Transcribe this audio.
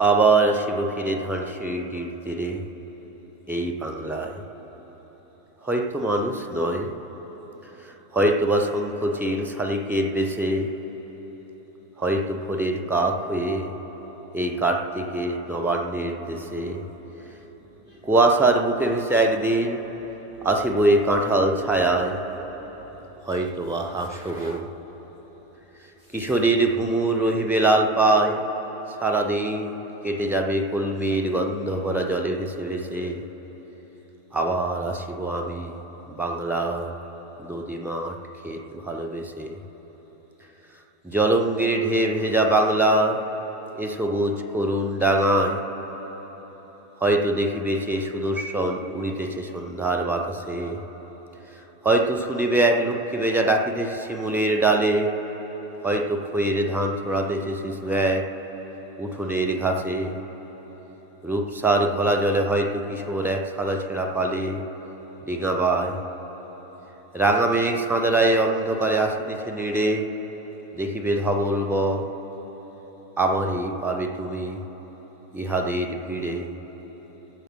আবার শিব ফিরে ধান সিঁড়ির তীরে এই বাংলায়। হয়তো মানুষ নয় হয়তো বা শঙ্খচিল শালিকের বেশে, হয়তো ভোরের কাক হয়ে এই কার্তিকের নবান্নের দেশে। কুয়াশার বুকে ভেসে একদিন আসিব এ কাঁঠাল ছায়ায় হয়তো বা হাসব। কিশোরীর ঘুমুর রহিবে লাল পায় সারাদিন কেটে যাবে কলমির গন্ধ ভরা জলে ভেসে ভেসে আবার আসিব আমি বাংলার নদী মাঠ ক্ষেত ভালোবেসে। জলঙ্গির ঢে ভেজা বাংলা, এ সবুজ করুণ ডাঙায়। হয়তো দেখিবে সে সুদর্শন উড়িতেছে সন্ধ্যার বাতাসে। হয়তো শুনিবে এক লক্ষ্মী বেজা ডাকিতেছে শিমুলের ডালে। হয়তো খইয়ের ধান ছড়াতেছে শিশু এক উঠোনের ঘাসে। রূপসার খোলা জলে হয়তো কিশোর এক সাদা ছেঁড়া পালে ডিঙাবায় রাঙা মেঘ সাঁদরায় অন্ধকারে আসতেছে নেড়ে। দেখিবে ধবল আমারই পাবে তুমি ইহাদের ভিড়ে।